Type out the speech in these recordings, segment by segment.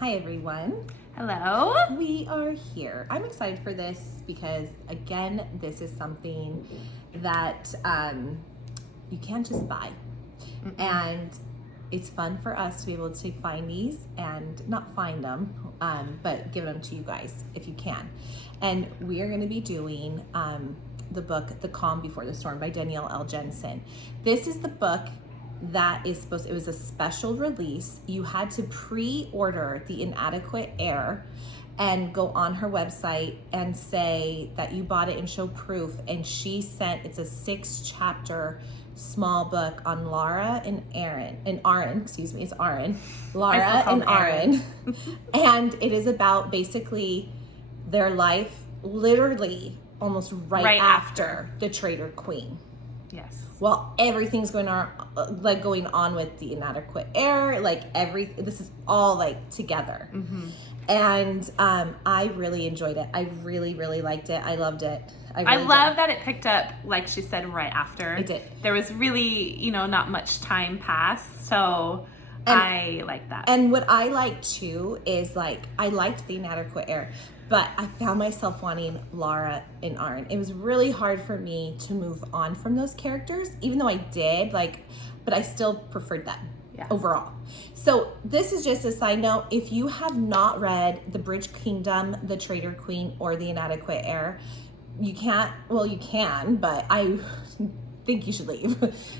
Hi everyone. Hello. We are here. I'm excited for this because again, this is something that you can't just buy. And it's fun for us to be able to find these and not find them, but give them to you guys if you can. And we are going to be doing the book, The Calm Before the Storm by Danielle L. Jensen. This is the book that is it was a special release. You had to pre-order the Inadequate Heir and go on her website and say that you bought it and show proof. And she sent, it's a 6-chapter small book on Lara and Aren, it's Aren, Lara and Aren. And it is about basically their life literally almost right after the Traitor Queen. Yes. Well, everything's going on with the Inadequate Heir, this is all together. And I really enjoyed it. I really, really liked it. I loved it. I love that it picked up, like she said, right after. It did. There was really, not much time passed, so I like that. And what I like too is I liked the Inadequate Heir, but I found myself wanting Lara and Aren. It was really hard for me to move on from those characters, even though I did, but I still preferred them overall. So this is just a side note. If you have not read The Bridge Kingdom, The Traitor Queen, or The Inadequate Heir, you can't, well, you can, but I think you should leave.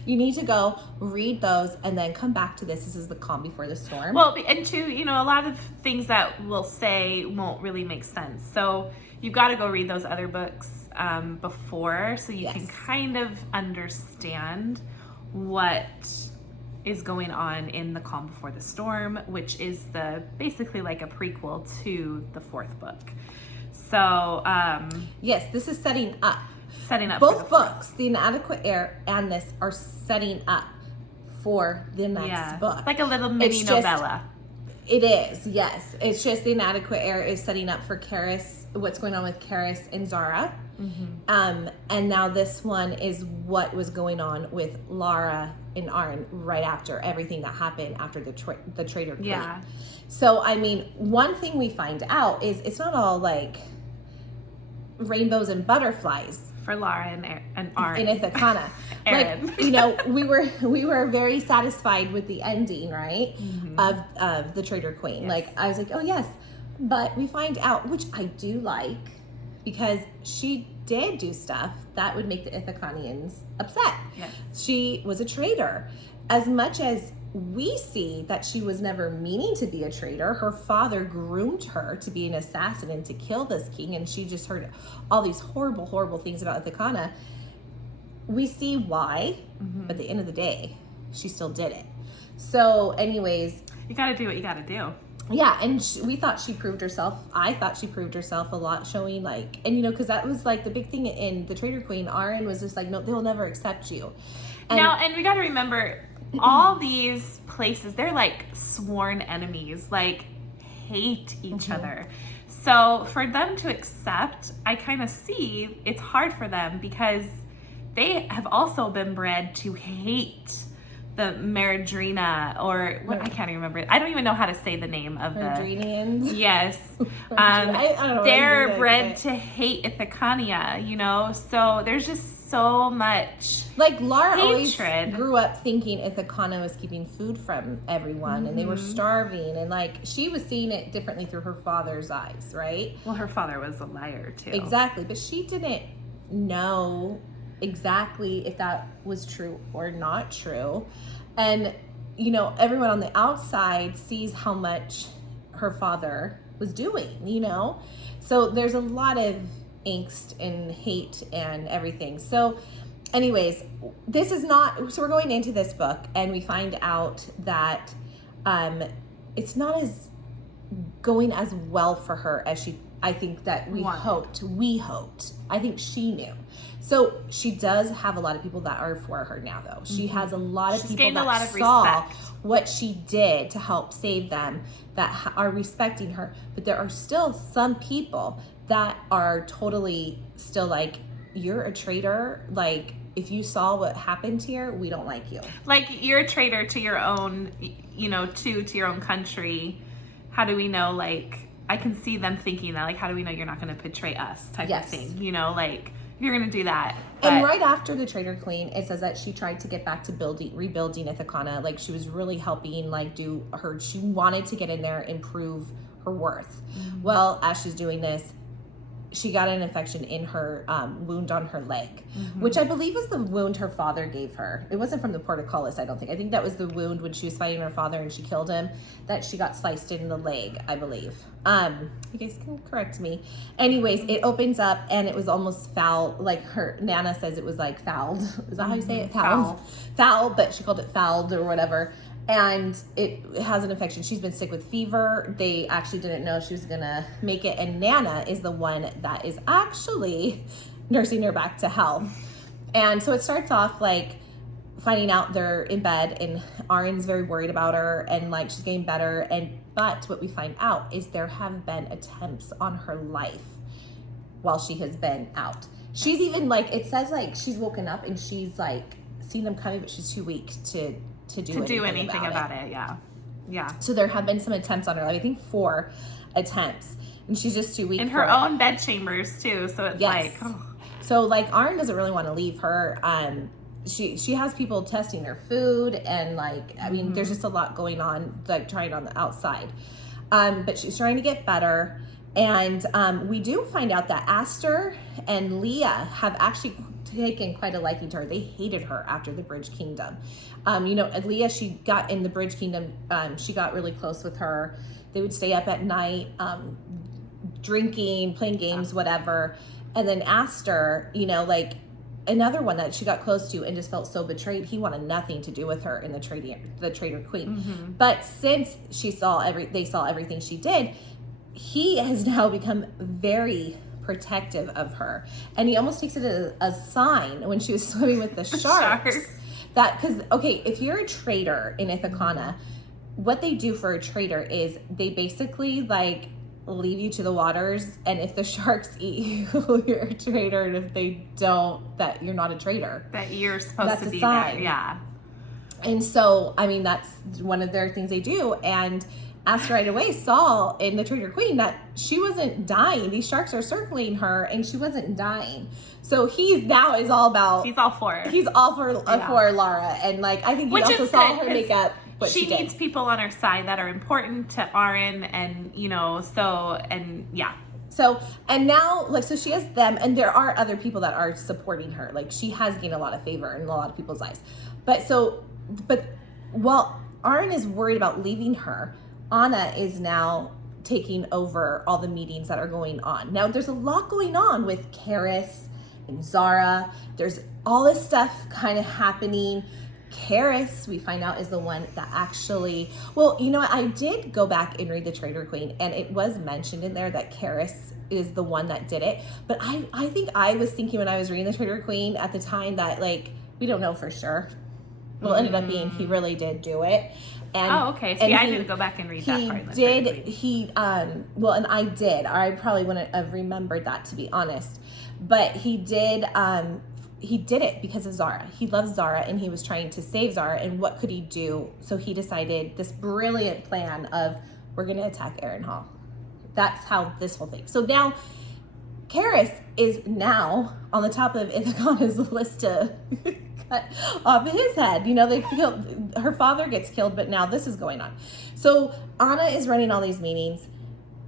You need to go read those and then come back to this. This is The Calm Before the Storm. Well, and two, a lot of things that we'll say won't really make sense. So you've got to go read those other books before, so you can kind of understand what is going on in The Calm Before the Storm, which is basically like a prequel to the 4th book. So yes, this is setting up for both books, The Inadequate Heir and this, are setting up for the next book. Like a little mini novella. It is, yes. It's just The Inadequate Heir is setting up for what's going on with Karis and Zara. And now this one is what was going on with Lara and Aren right after everything that happened after the Traitor Queen. Yeah. So, I mean, one thing we find out is it's not all rainbows and butterflies for Lara and Aren. In Ithaca. we were very satisfied with the ending, right? Of the Traitor Queen. Yes. I was like, oh yes. But we find out, which I do like, because she did do stuff that would make the Ithacanians upset. Yes. She was a traitor. As much as we see that she was never meaning to be a traitor, her father groomed her to be an assassin and to kill this king, and she just heard all these horrible, horrible things about Ithaca. We see why, but at the end of the day, she still did it. So anyways, you gotta do what you gotta do. Yeah, and we thought she proved herself. I thought she proved herself a lot, showing because that was the big thing in the Traitor Queen. Aren was just no, they'll never accept you. And we got to remember, all these places, they're sworn enemies, hate each other. So for them to accept, I kind of see it's hard for them because they have also been bred to hate the Meridrina, or what, I can't even remember. I don't even know how to say the name of Meridrinians. Yes. I don't know. They're bred to hate Ithacania, so there's just so much Lara hatred. Always grew up thinking Ithacana was keeping food from everyone, and they were starving, and she was seeing it differently through her father's eyes, right? Well, her father was a liar too. Exactly, but she didn't know exactly if that was true or not true. And everyone on the outside sees how much her father was doing, so there's a lot of angst and hate and everything. So anyways, so we're going into this book and we find out that it's not as going as well for her as I think that we hoped. I think she knew. So she does have a lot of people that are for her now, though. She has a lot of people that saw what she did to help save them, that are respecting her. But there are still some people that are totally still you're a traitor. If you saw what happened here, we don't like you. You're a traitor to your own, to your own country. how do we know, like, I can see them thinking that, like, how do we know you're not going to betray us type of thing, you know, like, you're going to do that. And right after the Traitor Queen, it says that she tried to get back to rebuilding Ithaca. Like, she was really helping, like, she wanted to get in there and prove her worth. Mm-hmm. Well, as she's doing this, she got an infection in her wound on her leg, mm-hmm. which I believe is the wound her father gave her. It wasn't from the portcullis, I don't think. I think that was the wound when she was fighting her father and she killed him, that she got sliced in the leg, I believe. You guys can correct me. Anyways, it opens up and it was almost foul. Like, her Nana says it was like fouled. Is that how you say it? Foul, but she called it fouled or whatever. And it has an infection. She's been sick with fever. They actually didn't know she was gonna make it. And Nana is the one that is actually nursing her back to health. And so it starts off like finding out they're in bed and Aren's very worried about her and like she's getting better. But what we find out is there have been attempts on her life while she has been out. She's even like, it says like she's woken up and she's like seen them coming, but she's too weak to do anything about it. Yeah. So there have been some attempts on her life. I think 4 attempts, and she's just too weak in her own bed chambers too. So it's like, oh. So like Aren doesn't really want to leave her. She has people testing her food, and like, I mean, there's just a lot going on, like trying on the outside. But she's trying to get better, and we do find out that Aster and Leah have actually taken quite a liking to her. They hated her after the Bridge Kingdom. You know, Leah, she got in the Bridge Kingdom, she got really close with her. They would stay up at night, drinking, playing games, whatever. And then Aster, you know, like another one that she got close to and just felt so betrayed. He wanted nothing to do with her in the Traitor Queen. Mm-hmm. But since they saw everything she did, he has now become very protective of her, and he almost takes it as a sign when she was swimming with the sharks. That, because okay, if you're a traitor in Ithaca, what they do for a traitor is they basically like leave you to the waters, and if the sharks eat you, you're a traitor, and if they don't, that you're not a traitor, that you're supposed to be there. Yeah. And so I mean, that's one of their things they do. And Aster right away saw in the Traitor Queen that she wasn't dying. These sharks are circling her and she wasn't dying. So he's all for her. He's all for Lara. And like, I think he also saw her make up what she did. She needs people on her side that are important to Aren, and you know, So, and now, like, so she has them, and there are other people that are supporting her. Like, she has gained a lot of favor in a lot of people's eyes. But while Aren is worried about leaving her, Anna is now taking over all the meetings that are going on. Now, there's a lot going on with Karis and Zara. There's all this stuff kind of happening. Karis, we find out, is the one that actually, well, you know what? I did go back and read the Traitor Queen, and it was mentioned in there that Karis is the one that did it. But I think I was thinking when I was reading the Traitor Queen at the time that, like, we don't know for sure. Well, it ended up being he really did do it. And, okay. See, I didn't go back and read that part. And I did. I probably wouldn't have remembered that, to be honest. But he did it because of Zara. He loves Zara, and he was trying to save Zara. And what could he do? So he decided this brilliant plan of, we're going to attack Harrenhal. That's how this whole thing. So now, Karis is now on the top of Ithaca's list to cut off his head. You know, her father gets killed, but now this is going on. So Anna is running all these meetings,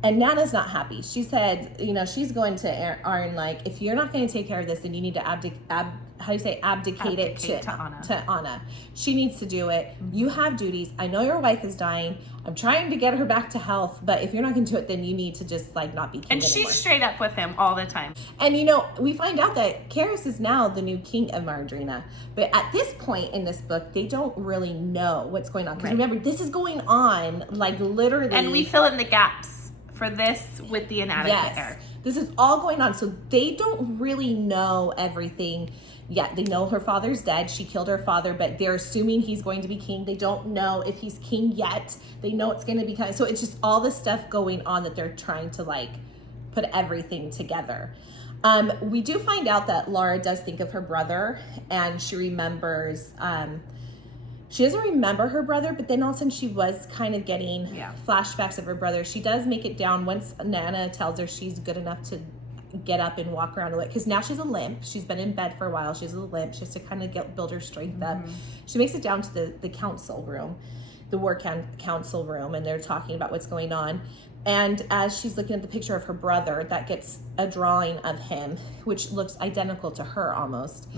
and Nana's not happy. She said, you know, she's going to Aren, like, if you're not going to take care of this, then you need to abdicate it to Anna. She needs to do it. Mm-hmm. You have duties. I know your wife is dying. I'm trying to get her back to health, but if you're not going to do it, then you need to just like not be king anymore. She's straight up with him all the time. And you know, we find out that Karis is now the new king of Mardrina, but at this point in this book, they don't really know what's going on. Because remember, this is going on like literally, and we fill in the gaps for this with the Inadequate Heir. This is all going on, so they don't really know everything yet. They know her father's dead. She killed her father, but they're assuming he's going to be king. They don't know if he's king yet. They know it's going to be kind of, so it's just all this stuff going on that they're trying to like put everything together. We do find out that Lara does think of her brother, and she remembers She doesn't remember her brother, but then all of a sudden she was kind of getting flashbacks of her brother. She does make it down once Nana tells her she's good enough to get up and walk around a little, because now she's a limp. She's been in bed for a while. She's a limp. She has to kind of build her strength up. She makes it down to the council room, the war council room, and they're talking about what's going on. And as she's looking at the picture of her brother, that gets a drawing of him, which looks identical to her almost.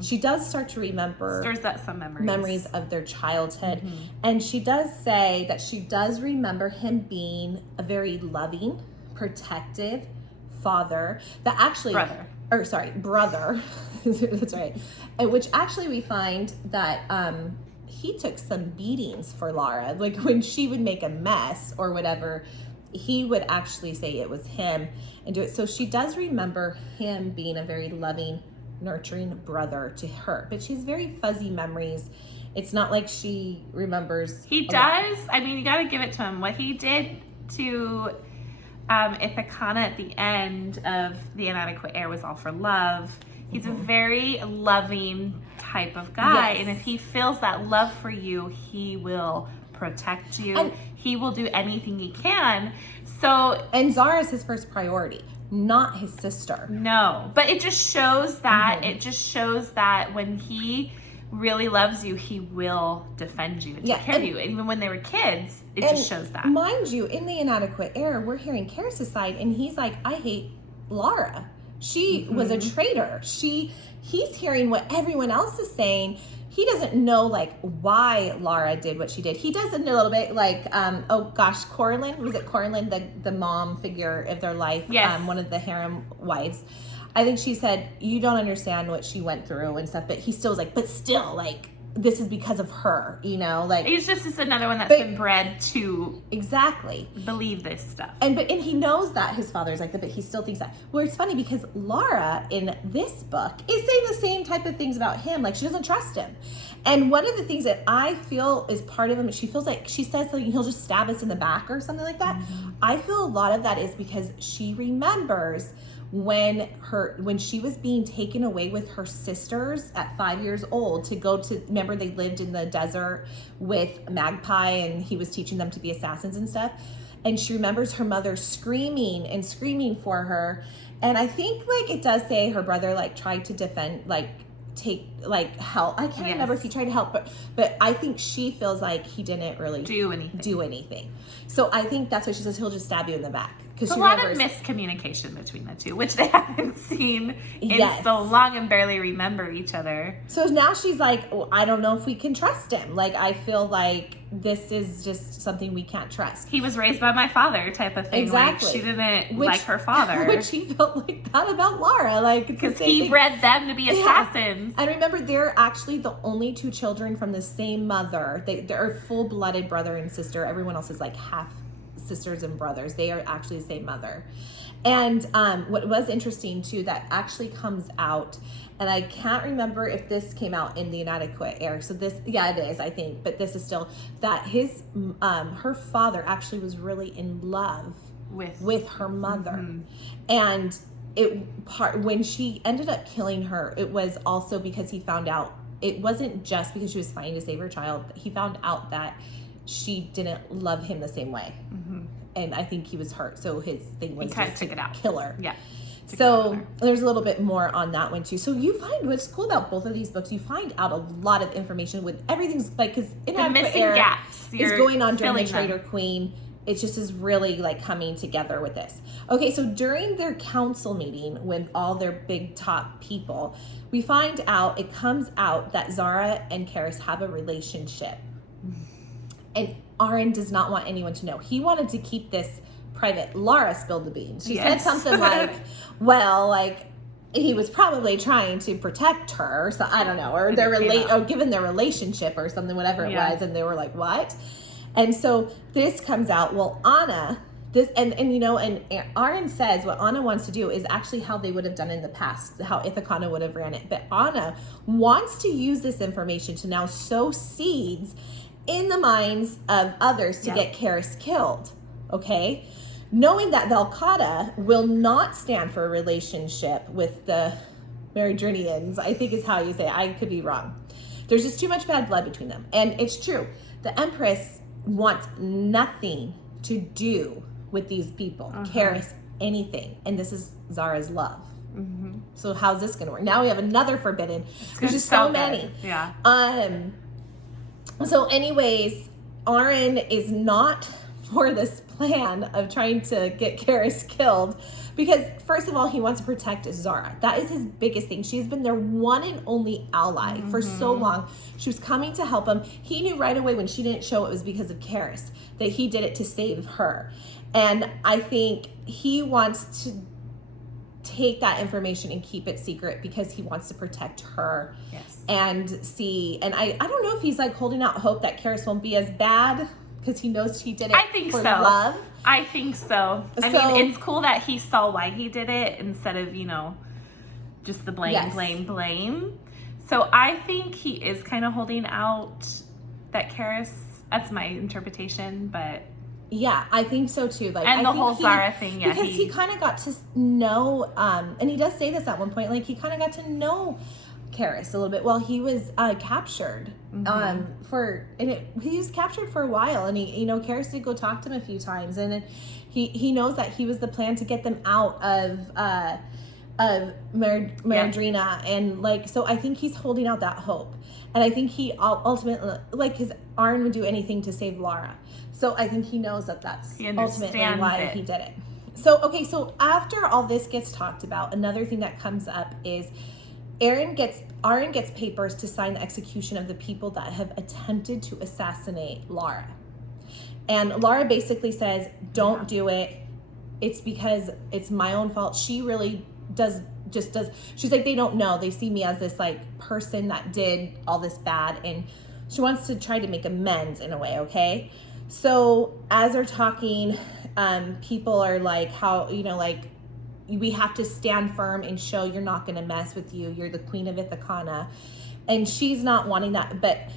She does start to remember... Stirs up some memories of their childhood. And she does say that she does remember him being a very loving, protective father. That actually... brother. That's right. Which actually we find that... he took some beatings for Lara. Like when she would make a mess or whatever, he would actually say it was him and do it. So she does remember him being a very loving, nurturing brother to her, but she has very fuzzy memories. It's not like she remembers. He does. I mean, you got to give it to him. What he did to Ithacana at the end of The Inadequate Heir was all for love. He's a very loving type of guy. And if he feels that love for you, he will protect you. And he will do anything he can. And Zara is his first priority, not his sister. No, but it just shows that, it just shows that when he really loves you, he will defend you and take care of you. And even when they were kids, it just shows that. Mind you, in The Inadequate Heir, we're hearing Karis' side, and he's like, I hate Lara. She was a traitor. He's hearing what everyone else is saying. He doesn't know like why Lara did what she did. He does know a little bit like, Coraline, was it Coraline, the mom figure of their life? Yes. One of the harem wives. I think she said, you don't understand what she went through and stuff, but he still was like, but still like, this is because of her, you know, like he's just another one that's been bred to believe this stuff. And he knows that his father's like that, but he still thinks that. Well, it's funny because Lara in this book is saying the same type of things about him, like she doesn't trust him. And one of the things that I feel is part of him, she feels like she says something, he'll just stab us in the back or something like that. I feel a lot of that is because she remembers when she was being taken away with her sisters at 5 years old to go to, remember they lived in the desert with Magpie and he was teaching them to be assassins and stuff. And she remembers her mother screaming and screaming for her. And I think like it does say her brother like tried to defend, like take like help. I can't remember if he tried to help, but I think she feels like he didn't really do anything. So I think that's why she says he'll just stab you in the back. There's a lot of miscommunication between the two, which they haven't seen in so long and barely remember each other. So now she's like, oh, I don't know if we can trust him. Like, I feel like this is just something we can't trust. He was raised by my father type of thing. Exactly. Like, she didn't like her father. Which he felt like that about Lara. Like, because he bred them to be assassins. And remember, they're actually the only two children from the same mother. They're full-blooded brother and sister. Everyone else is like half sisters and brothers. They are actually the same mother. And what was interesting too, that actually comes out, and I can't remember if this came out in The Inadequate Heir. So this, it is, I think, but this is still that her father actually was really in love with her mother. And when she ended up killing her, it was also because he found out, it wasn't just because she was fighting to save her child. He found out that she didn't love him the same way. And I think he was hurt. So his thing was just to kill her. Yeah. So there's a little bit more on that one too. So you find what's cool about both of these books, you find out a lot of information with everything's like, because the missing gaps is going on during the Traitor Queen. It just is really like coming together with this. Okay, so during their council meeting with all their big top people, we find out, it comes out that Zara and Karis have a relationship. And Aren does not want anyone to know. He wanted to keep this private. Lara spilled the beans. She said something like, well, like he was probably trying to protect her. So I don't know, or or given their relationship or something, whatever it was. And they were like, what? And so this comes out. Well, Anna, and Aren says what Anna wants to do is actually how they would have done in the past, how Ithacana would have ran it. But Anna wants to use this information to now sow seeds in the minds of others to get Karis killed, okay? Knowing that Velkata will not stand for a relationship with the Meridrianians, I think is how you say it. I could be wrong. There's just too much bad blood between them. And it's true. The Empress wants nothing to do with these people. Karis, anything. And this is Zara's love. So how's this going to work? Now we have another forbidden. There's just so many. Yeah. So anyways, Aren is not for this plan of trying to get Karis killed because first of all, he wants to protect Zara. That is his biggest thing. She's been their one and only ally for so long. She was coming to help him. He knew right away when she didn't show it was because of Karis, that he did it to save her. And I think he wants to take that information and keep it secret because he wants to protect her. Yes. And see, and I don't know if he's like holding out hope that Karis won't be as bad because he knows he did it I think for so. love. I think so. I mean, it's cool that he saw why he did it instead of, you know, just the blame. So I think he is kind of holding out that Karis, that's my interpretation, but yeah, I think so too. Like, and I the think whole Zara thing, yeah. Because he kind of got to know, and he does say this at one point, like he kind of got to know Karis a little bit while he was captured. He was captured for a while, and he, you know, Karis did go talk to him a few times, and then he knows that he was the plan to get them out of Maradrina, and like, so I think he's holding out that hope, and I think he ultimately, like, his Aren would do anything to save Lara. So I think he knows that that's ultimately why he did it. So, okay, so after all this gets talked about, another thing that comes up is Aren gets papers to sign the execution of the people that have attempted to assassinate Lara. And Lara basically says, don't do it. It's because it's my own fault. She really does. She's like, they don't know. They see me as this like person that did all this bad. And she wants to try to make amends in a way, okay? So as they're talking, people are like, how, you know, like, we have to stand firm and show you're not going to mess with you. You're the queen of Ithacana. And she's not wanting that. But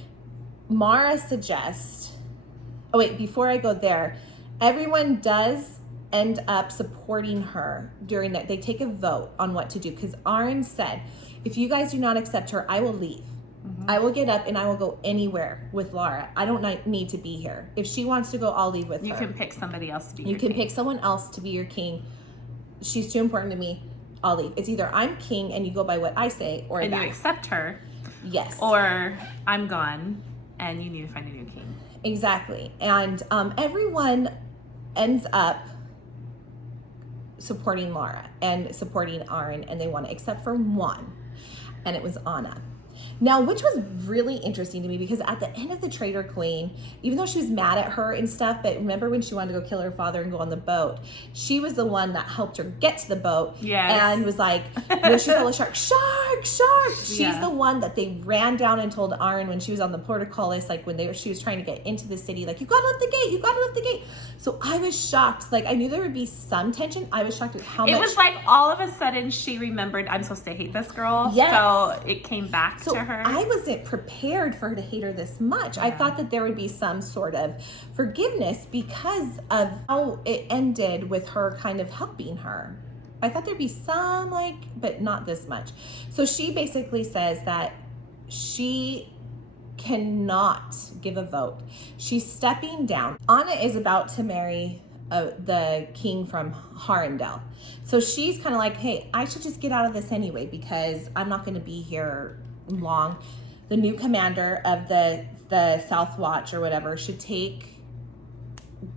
Mara suggests, oh wait, before I go there, everyone does end up supporting her during that. They take a vote on what to do. Because Aren said, if you guys do not accept her, I will leave. I will get up and I will go anywhere with Lara. I don't need to be here. If she wants to go, I'll leave with her. You can pick somebody else to be your king. You can king. pick someone else to be your king. She's too important to me. I'll leave. It's either I'm king and you go by what I say, or and you accept her. Yes. Or I'm gone and you need to find a new king. Exactly. And everyone ends up supporting Lara and supporting Aren, and they want to, except for one, and it was Anna. Now, which was really interesting to me because at the end of the Traitor Queen, even though she was mad at her and stuff, but remember when she wanted to go kill her father and go on the boat, she was the one that helped her get to the boat. Yes. And was like, when she saw the shark, shark. She's the one that they ran down and told Aren when she was on the portcullis, like when she was trying to get into the city, like, you gotta lift the gate. So I was shocked. Like, I knew there would be some tension. I was shocked at how much. It was like all of a sudden she remembered, I'm supposed to hate this girl. Yes. So it came back to her. I wasn't prepared for her to hate her this much. Yeah. I thought that there would be some sort of forgiveness because of how it ended with her kind of helping her. I thought there'd be some, like, but not this much. So she basically says that she cannot give a vote. She's stepping down. Anna is about to marry the king from Harendel. So she's kind of like, hey, I should just get out of this anyway because I'm not going to be here long. The new commander of the South Watch or whatever should take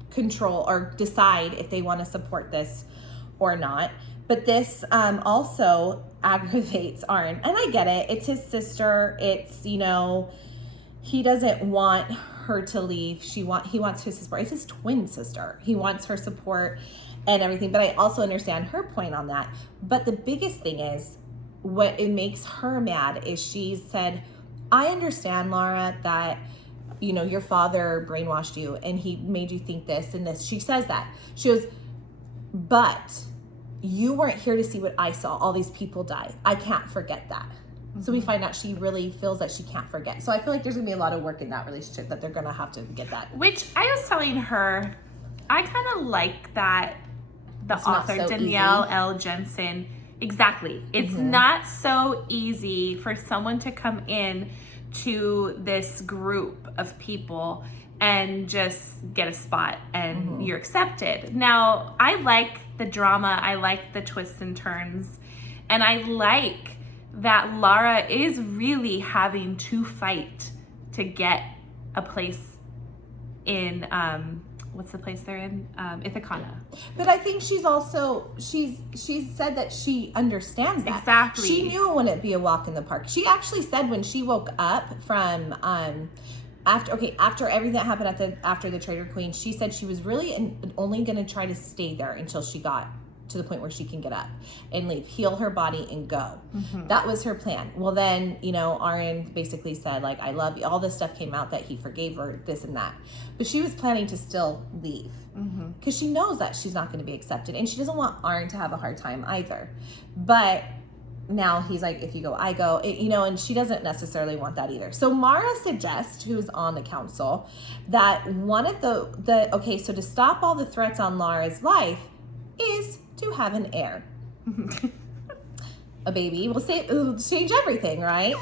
control or decide if they want to support this or not. But this also aggravates Aren, and I get it. It's his sister. It's, you know, he doesn't want her to leave. He wants her support. It's his twin sister. He wants her support and everything. But I also understand her point on that. But the biggest thing is, what it makes her mad is she said, I understand, Lara, that, you know, your father brainwashed you and he made you think this and this. She says that. She goes, but you weren't here to see what I saw. All these people die. I can't forget that. Mm-hmm. So we find out she really feels that she can't forget. So I feel like there's going to be a lot of work in that relationship that they're going to have to get that. Which I was telling her, I kind of like that the author, so Danielle easy. L. Jensen, exactly. It's not so easy for someone to come in to this group of people and just get a spot and you're accepted. Now, I like the drama. I like the twists and turns. And I like that Lara is really having to fight to get a place in, what's the place they're in? Ithaca. But I think she's also, she's said that she understands that. Exactly. She knew it wouldn't be a walk in the park. She actually said when she woke up from, after everything that happened after the Traitor Queen, she said she was really only going to try to stay there until she got to the point where she can get up and leave, heal her body and go. That was her plan. Well, then, Aren basically said, like, I love you. All this stuff came out that he forgave her, this and that. But she was planning to still leave because she knows that she's not going to be accepted. And she doesn't want Aren to have a hard time either. But now he's like, if you go, I go, and she doesn't necessarily want that either. So Mara suggests, who's on the council, that one of so to stop all the threats on Lara's life is to have an heir. A baby will change everything, right?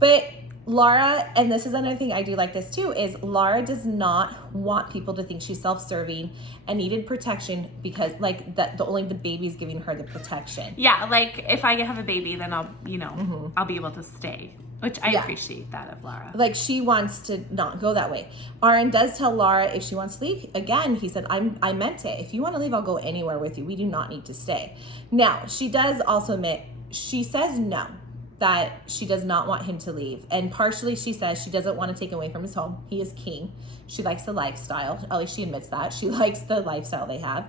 But Lara, and this is another thing I do like this too, is Lara does not want people to think she's self-serving and needed protection because only the baby's giving her the protection. Yeah, like if I have a baby, then I'll, I'll be able to stay. Which I appreciate that of Lara. Like she wants to not go that way. Aren does tell Lara if she wants to leave. Again, he said, I meant it. If you want to leave, I'll go anywhere with you. We do not need to stay. Now, she does also admit, she says no, that she does not want him to leave. And partially she says she doesn't want to take away from his home. He is king. She likes the lifestyle. At least she admits that. She likes the lifestyle they have.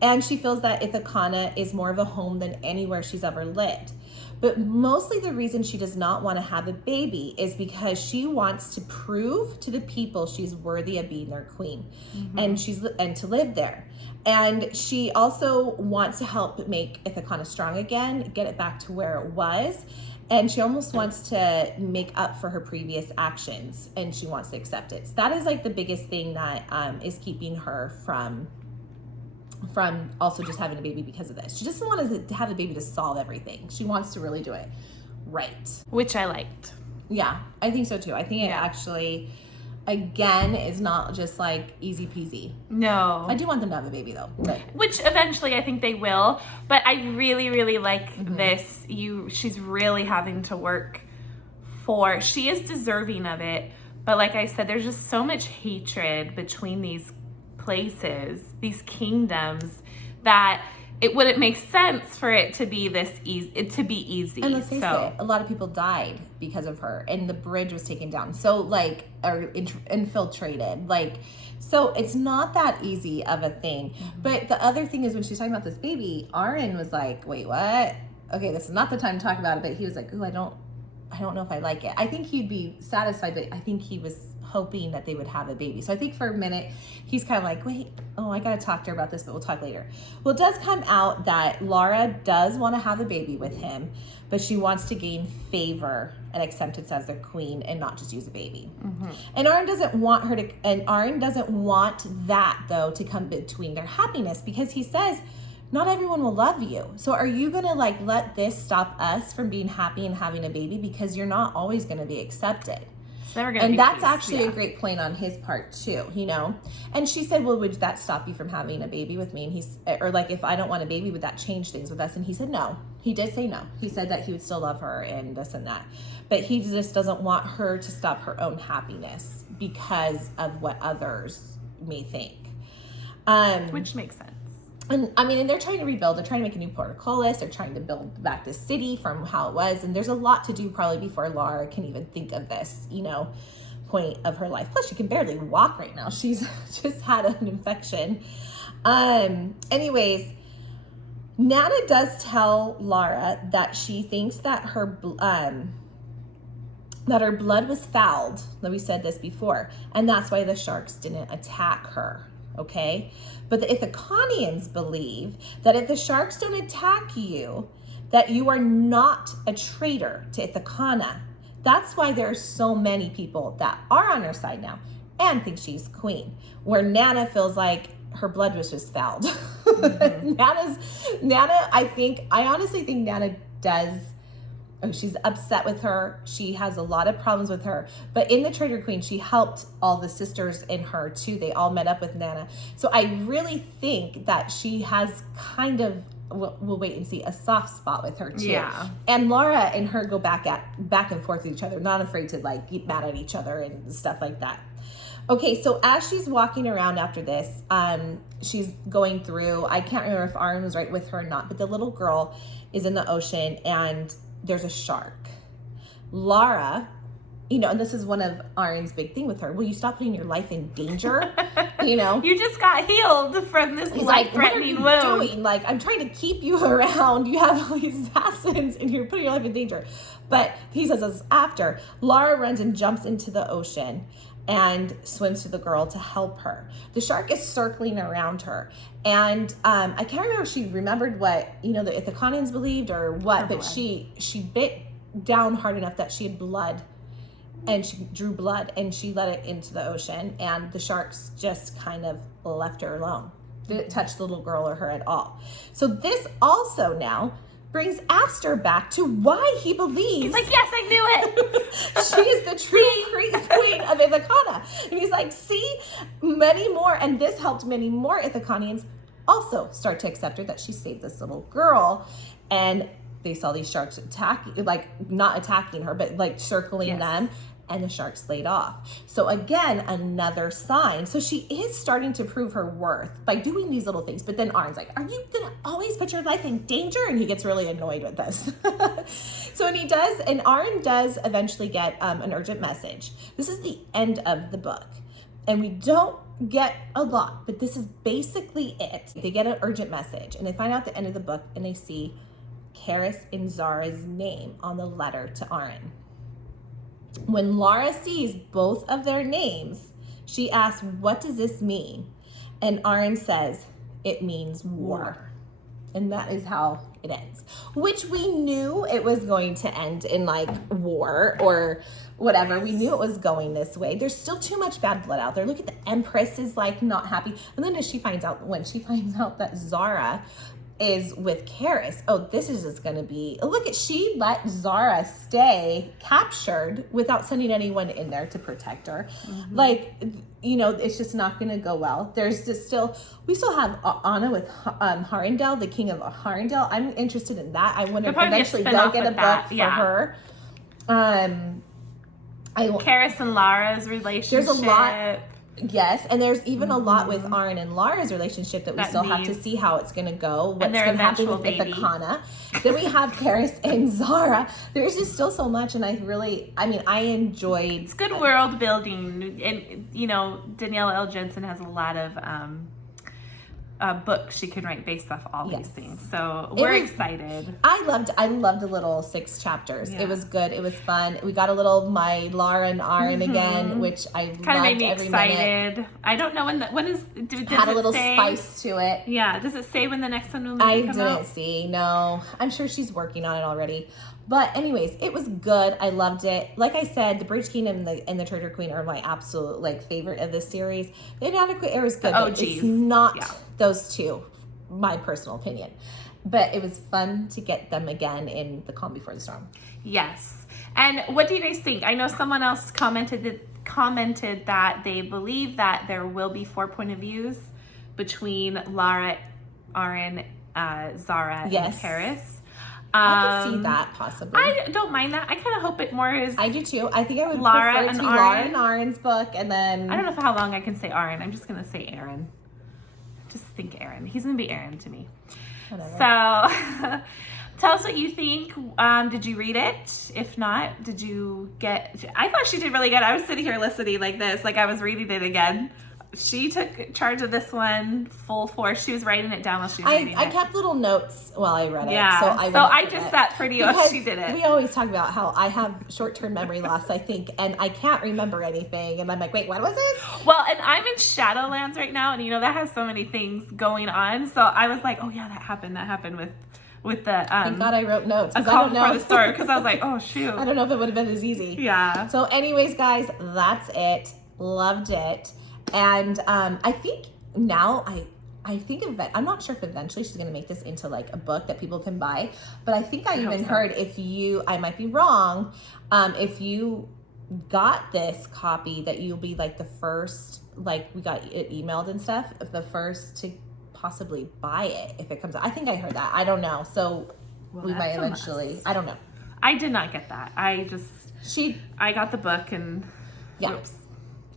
And she feels that Ithaca is more of a home than anywhere she's ever lived. But mostly the reason she does not want to have a baby is because she wants to prove to the people she's worthy of being their queen and to live there. And she also wants to help make Ithaca strong again, get it back to where it was. And she almost wants to make up for her previous actions, and she wants to accept it. So that is like the biggest thing that is keeping her from also just having a baby because of this. She doesn't want to have a baby to solve everything. She wants to really do it right. Which I liked. Yeah, I think so too. I think it actually, again, is not just like easy peasy. No. I do want them to have a baby though. But. Which eventually I think they will. But I really, really like this. She's really having to work for, she is deserving of it. But like I said, there's just so much hatred between these places, these kingdoms, that it wouldn't make sense for it to be this easy. And let's face it, a lot of people died because of her, and the bridge was taken down. So or infiltrated. So it's not that easy of a thing. But the other thing is when she's talking about this baby, Aren was like, "Wait, what? Okay, this is not the time to talk about it." But he was like, "Ooh, I don't know if I like it." I think he'd be satisfied, but I think he was hoping that they would have a baby. So I think for a minute he's kind of like, wait, I gotta talk to her about this, but we'll talk later. Well, it does come out that Lara does want to have a baby with him, but she wants to gain favor and acceptance as their queen and not just use a baby. And Aren doesn't want that though to come between their happiness, because he says not everyone will love you. So are you gonna let this stop us from being happy and having a baby, because you're not always gonna be accepted? And that's actually a great point on his part too, And she said, well, would that stop you from having a baby with me? And if I don't want a baby, would that change things with us? And he said, no. He did say no. He said that he would still love her and this and that. But he just doesn't want her to stop her own happiness because of what others may think. Which makes sense. And and they're trying to rebuild. They're trying to make a new portcullis. They're trying to build back the city from how it was. And there's a lot to do probably before Lara can even think of this, point of her life. Plus, she can barely walk right now. She's just had an infection. Anyways, Nana does tell Lara that she thinks that her blood was fouled. We said this before. And that's why the sharks didn't attack her. Okay? But the Ithacanians believe that if the sharks don't attack you, that you are not a traitor to Ithaca. That's why there's so many people that are on her side now and think she's queen, where Nana feels like her blood was just fouled. Nana, I honestly think Nana does, she's upset with her. She has a lot of problems with her. But in the Traitor Queen, she helped all the sisters in her too. They all met up with Nana. So I really think that she has kind of, we'll wait and see, a soft spot with her too. Yeah. And Lara and her go back and forth with each other, not afraid to like get mad at each other and stuff like that. Okay, so as she's walking around after this, she's going through, I can't remember if Aren was right with her or not, but the little girl is in the ocean and there's a shark. Lara, you know, and this is one of Aren's big thing with her. Will you stop putting your life in danger? You know, You just got healed from this life-threatening what are you wound. doing? Like, I'm trying to keep you around. You have all these assassins and you're putting your life in danger. But he says this after. Lara runs and jumps into the ocean and swims to the girl to help her. The shark is circling around her. And I can't remember if she remembered what, you know, the Ithacanians believed or what, but she bit down hard enough that she had blood, and she drew blood and she let it into the ocean, and the sharks just kind of left her alone. Didn't touch the little girl or her at all. So this also now brings Aster back to why he believes. He's like, yes, I knew it. She is the true queen of Ithacana. And he's like, see, many more, and this helped many more Ithacanians also start to accept her, that she saved this little girl. And they saw these sharks not attacking her, but like circling them. And the shark slayed off. So again, another sign. So she is starting to prove her worth by doing these little things. But then Aren's like, are you gonna always put your life in danger? And he gets really annoyed with this. So and he does, and Aren does eventually get an urgent message. This is the end of the book. And we don't get a lot, but this is basically it. They get an urgent message and they find out the end of the book and they see Karis and Zara's name on the letter to Aren. When Lara sees both of their names, she asks, what does this mean? And Aren says, it means war. And that is how it ends. Which we knew it was going to end in like war or whatever. We knew it was going this way. There's still too much bad blood out there. Look at the Empress is like not happy. And then when she finds out that Zara is with Karis, oh, this is just gonna be, look at, she let Zara stay captured without sending anyone in there to protect her. Like, you know, it's just not gonna go well. There's just we still have Anna with Harendel, the king of Harendel. I'm interested in that. I wonder if eventually they'll get a book for her. Karis and Lara's relationship. There's a lot. Yes, and there's even a lot with Aren and Lara's relationship that we still have to see how it's going to go. What's going to happen with Ithacana. Then we have Karis and Zara. There's just still so much, and I enjoyed. It's good world building, and you know, Danielle L. Jensen has a lot of books she can write based off all these things. So we're excited. I loved the little 6 chapters. Yeah. It was good. It was fun. We got a little my Lara and Aren again, which I loved. Kind of made me every excited. minute. I don't know when is. Had a little spice to it. Yeah. Does it say when the next one will come out? I didn't see. No, I'm sure she's working on it already. But anyways, it was good. I loved it. Like I said, the Bridge King and the Traitor Queen are my absolute favorite of this series. The Inadequate Heir is good, but it's not those two, my personal opinion. But it was fun to get them again in the Calm Before the Storm. Yes. And what do you guys think? I know someone else commented that they believe that there will be 4 point of views between Lara, Aren, Zara, and Karis. I could see that possibly. I don't mind that. I kind of hope it more is. I do too. I think I would Lara prefer it and to be Aren. Lara and Aren's book, and then I don't know how long I can say Aren. I'm just gonna say Aren. Just think Aren. He's gonna be Aren to me. Whatever. So, tell us what you think. Did you read it? If not, did you get? I thought she did really good. I was sitting here listening like this, like I was reading it again. She took charge of this one full force. She was writing it down while she was reading it. I kept little notes while I read it. Yeah, so I just sat pretty while she did it. We always talk about how I have short-term memory loss, I think, and I can't remember anything. And I'm like, wait, what was this? Well, and I'm in Shadowlands right now, and you know, that has so many things going on. So I was like, oh yeah, that happened with the Thank God I wrote notes. A Calm Before the Storm, because I was like, oh shoot. I don't know if it would have been as easy. Yeah. So anyways, guys, that's it. Loved it. And I think now I think I'm not sure if eventually she's going to make this into like a book that people can buy, but I think I even heard I might be wrong, if you got this copy that you'll be like the first, like we got it emailed and stuff, the first to possibly buy it if it comes out. I think I heard that. I don't know. So we might eventually, I don't know. I did not get that. I got the book and yeah. Oops.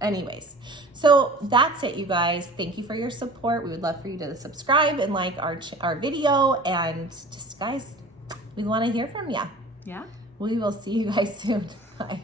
Anyways, so that's it, you guys. Thank you for your support. We would love for you to subscribe and like our video, and just guys, we want to hear from you. Yeah. We will see you guys soon. Bye.